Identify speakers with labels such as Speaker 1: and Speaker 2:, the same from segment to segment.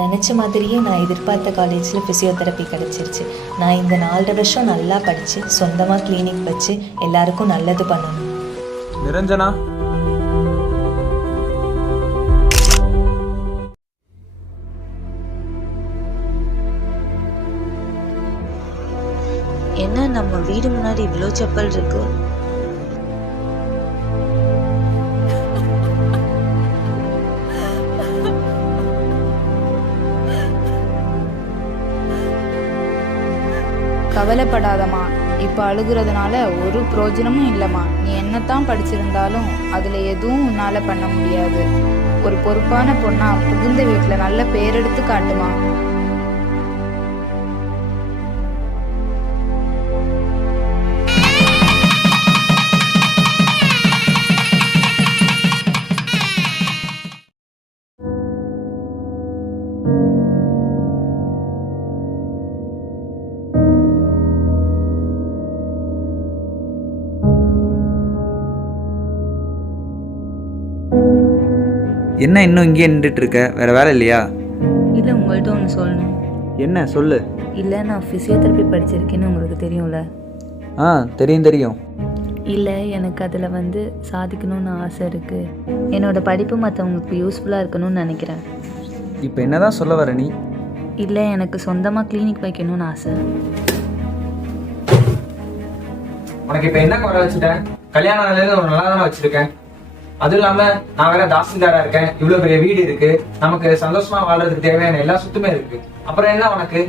Speaker 1: நினச்ச மாதிரியே நான் எதிர்பார்த்த காலேஜில் ஃபிசியோதெரப்பி கிடச்சிருச்சு. நான் இந்த நாலரை வருஷம் நல்லா படித்து சொந்தமாக கிளினிக் வச்சு எல்லாருக்கும் நல்லது பண்ணணும்.
Speaker 2: நிரஞ்சனா?
Speaker 3: என்ன நம்ம வீடு முன்னாடி இவ்வளோ செப்பல் இருக்கு?
Speaker 4: கவலைப்படாதம்மா. இப்போ அழுகுறதுனால ஒரு பிரயோஜனமும் இல்லைம்மா. நீ என்னத்தான் படிச்சிருந்தாலும் அதில் எதுவும் உன்னால் பண்ண முடியாது. ஒரு பொறுப்பான பொண்ணா புகுந்த வீட்டில் நல்ல பேரெடுத்து காட்டுமா.
Speaker 2: என்ன இன்னும் இங்கேயே நின்றுட்டு இருக்க வேற வேலை இல்லையா?
Speaker 1: இல்லை உங்கள்கிட்ட ஒன்று சொல்லணும்.
Speaker 2: என்ன? சொல்லு.
Speaker 1: இல்லை நான் ஃபிசியோதெரப்பி படிச்சிருக்கேன்னு உங்களுக்கு தெரியும்ல.
Speaker 2: ஆ தெரியும் தெரியும்.
Speaker 1: இல்லை எனக்கு அதில் வந்து சாதிக்கணும்னு ஆசை இருக்குது என்னோட படிப்பு மற்றவங்களுக்கு யூஸ்ஃபுல்லாக இருக்கணும்னு நினைக்கிறேன்.
Speaker 2: இப்போ என்னதான் சொல்ல வர நீ?
Speaker 1: இல்லை எனக்கு சொந்தமாக கிளினிக் வைக்கணும்னு ஆசை.
Speaker 5: உனக்கு இப்ப என்ன குறை வச்சுட்டேன் கல்யாணம் ஒரு நல்லா தானே வச்சிருக்கேன். அதுவும் இல்லாம நான் வேற தாசில்தாரா இருக்கேன் இவ்வளவு பெரிய வீடு இருக்கு நமக்கு சந்தோஷமா வாழ்றதுக்கு தேவையான எல்லா சுத்துமே இருக்கு. அப்புறம் என்ன உனக்கு?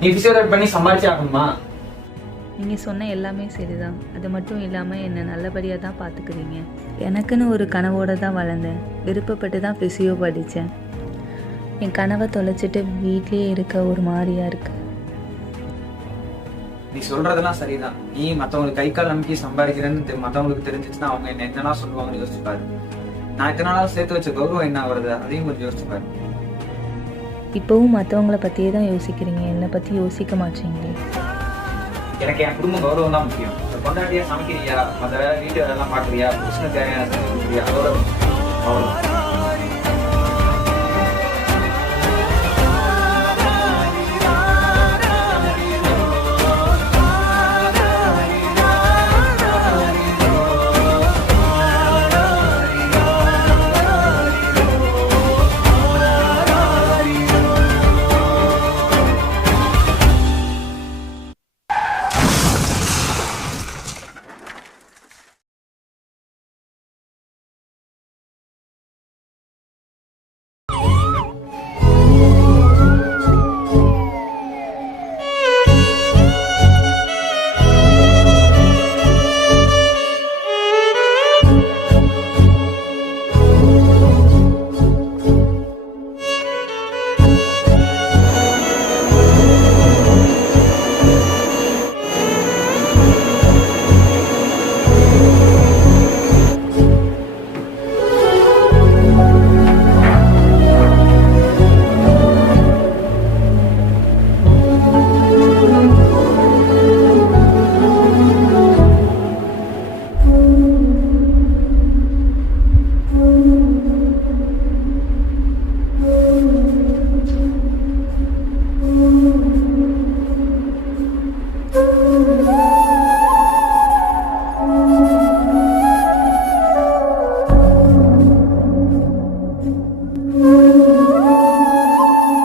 Speaker 5: நீ பிசியோதெரபி பண்ணி சம்பாதிச்சு ஆகணுமா?
Speaker 1: நீங்கள் சொன்ன எல்லாமே சரிதான். அது மட்டும் இல்லாமல் என்னை நல்லபடியாக தான் பார்த்துக்குறீங்க எனக்குன்னு ஒரு கனவோடு தான் வளர்ந்தேன். விருப்பப்பட்டு தான் ஃபிசியோ படித்தேன் என் கனவை தொலைச்சிட்டு வீட்லேயே இருக்க ஒரு மாதிரியா இருக்கு.
Speaker 5: நீ சொல்றதெல்லாம் சரிதான். நீ மத்தவங்களுக்கு கை கால் நம்பிக்கை சம்பாதிக்கிறேன்னு மத்தவங்களுக்கு தெரிஞ்சிச்சுன்னா அவங்க என்ன என்னெல்லாம் சொல்லுவாங்கன்னு யோசிச்சு பாரு நான் இத்தனை நாளா சேர்த்து வச்ச கௌரவம் என்ன வருது அதையும் கொஞ்சம் யோசிச்சு பாரு
Speaker 1: இப்போவும் மற்றவங்கள பற்றியே தான் யோசிக்கிறீங்க. என்னை பற்றி யோசிக்க மாட்டீங்களே.
Speaker 5: எனக்கு என் குடும்ப கௌரவம் தான் முக்கியம். இப்ப கொண்டாடியா சமைக்கிறியா? மற்ற வேலை வீட்டு வேலைலாம் பாக்குறியா புருஷனுக்கு தேவையான அதோட அவ்வளவுதான்.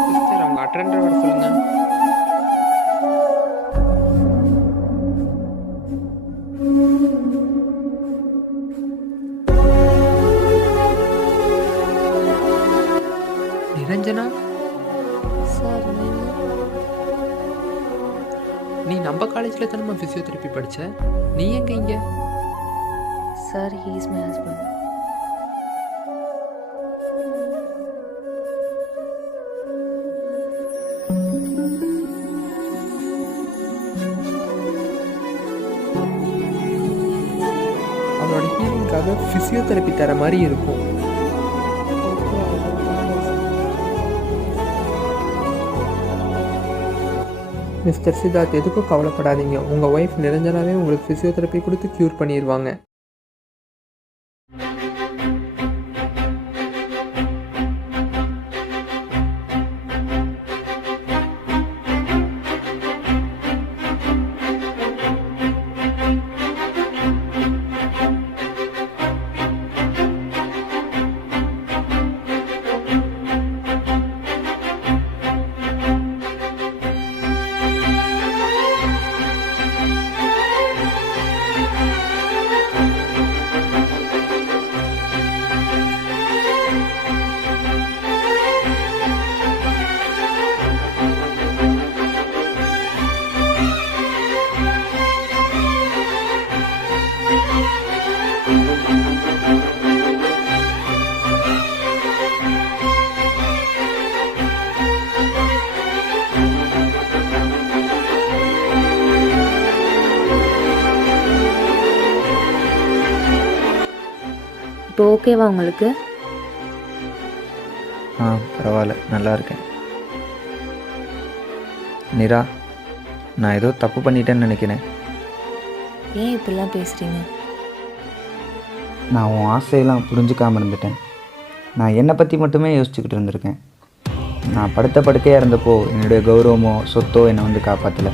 Speaker 6: சிஸ்டர் அவங்க அட்டெண்டர் வர சொல்லுங்க நிரஞ்சனா
Speaker 3: சார்
Speaker 6: நீ நம்ம காலேஜில் தானே ஃபிசியோதெரப்பி படிச்ச நீ எங்க இங்க
Speaker 1: sir he is my husband
Speaker 6: ஹீலிங்காக physiotherapy தர மாதிரி இருக்கும். மிஸ்டர் சித்தார்த் எதுக்கும் கவலைப்படாதீங்க. உங்கள் ஒய்ஃப் நிரஞ்சனாவே உங்களுக்கு ஃபிசியோதெரப்பி கொடுத்து க்யூர் பண்ணிடுவாங்க
Speaker 1: ஓகேவா உங்களுக்கு?
Speaker 5: ஆ பரவாயில்ல நல்லா இருக்கேன். நிரா நான் ஏதோ தப்பு பண்ணிட்டேன்னு நினைக்கிறேன்.
Speaker 1: ஏன் இப்படிலாம் பேசுகிறீங்க
Speaker 5: நான் உன் ஆசையெல்லாம் புரிஞ்சுக்காம இருந்துட்டேன். நான் என்னை பற்றி மட்டுமே யோசிச்சுக்கிட்டு இருந்திருக்கேன். நான் படுத்த படுக்கையாக இருந்தப்போ என்னுடைய கௌரவமோ சொத்தோ என்னை வந்து காப்பாற்றலை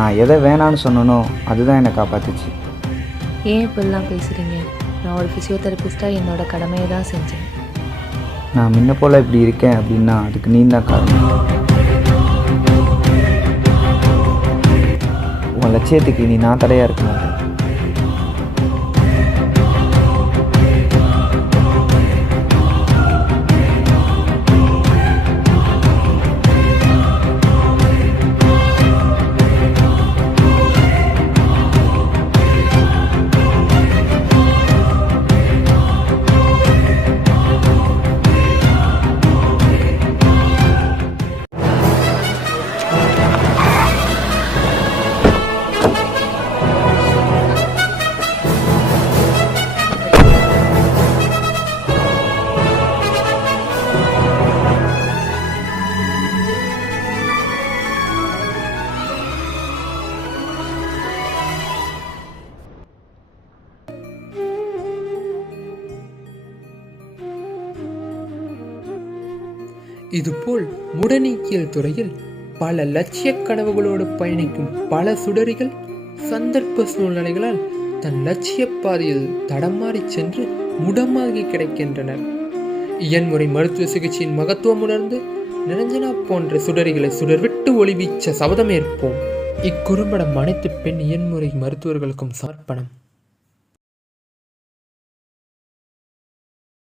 Speaker 5: நான் எதை வேணான்னு சொன்னனோ அதுதான் என்னை காப்பாத்துச்சு.
Speaker 1: ஏன் இப்படிலாம் பேசுகிறீங்க நான் ஒரு ஃபிசியோதெரபிஸ்ட்டாக என்னோட கடமையை தான் செஞ்சேன்.
Speaker 5: நான் முன்ன போல் இப்படி இருக்கேன் அப்படின்னா அதுக்கு நீ தான் காரணம். உன் லட்சியத்துக்கு நீ நான் தடையாக இருக்க மாட்டேன்.
Speaker 6: இதுபோல் முடநீக்கியல் துறையில் பல லட்சிய கனவுகளோடு பயணிக்கும் பல சுடரிகள் சந்தர்ப்ப சூழ்நிலைகளால் தன் லட்சிய பாதையில் தடமாறி சென்று முடமாகி கிடக்கின்றனர். இயன்முறை மருத்துவ சிகிச்சையின் மகத்துவம் உணர்ந்து நிரஞ்சனா போன்ற சுடரிகளை சுடர்விட்டு ஒளிவீச்ச சபதமேற்போம் இக்குறும்படம் அனைத்து பெண் இயன்முறை மருத்துவர்களுக்கும் சமர்ப்பணம்.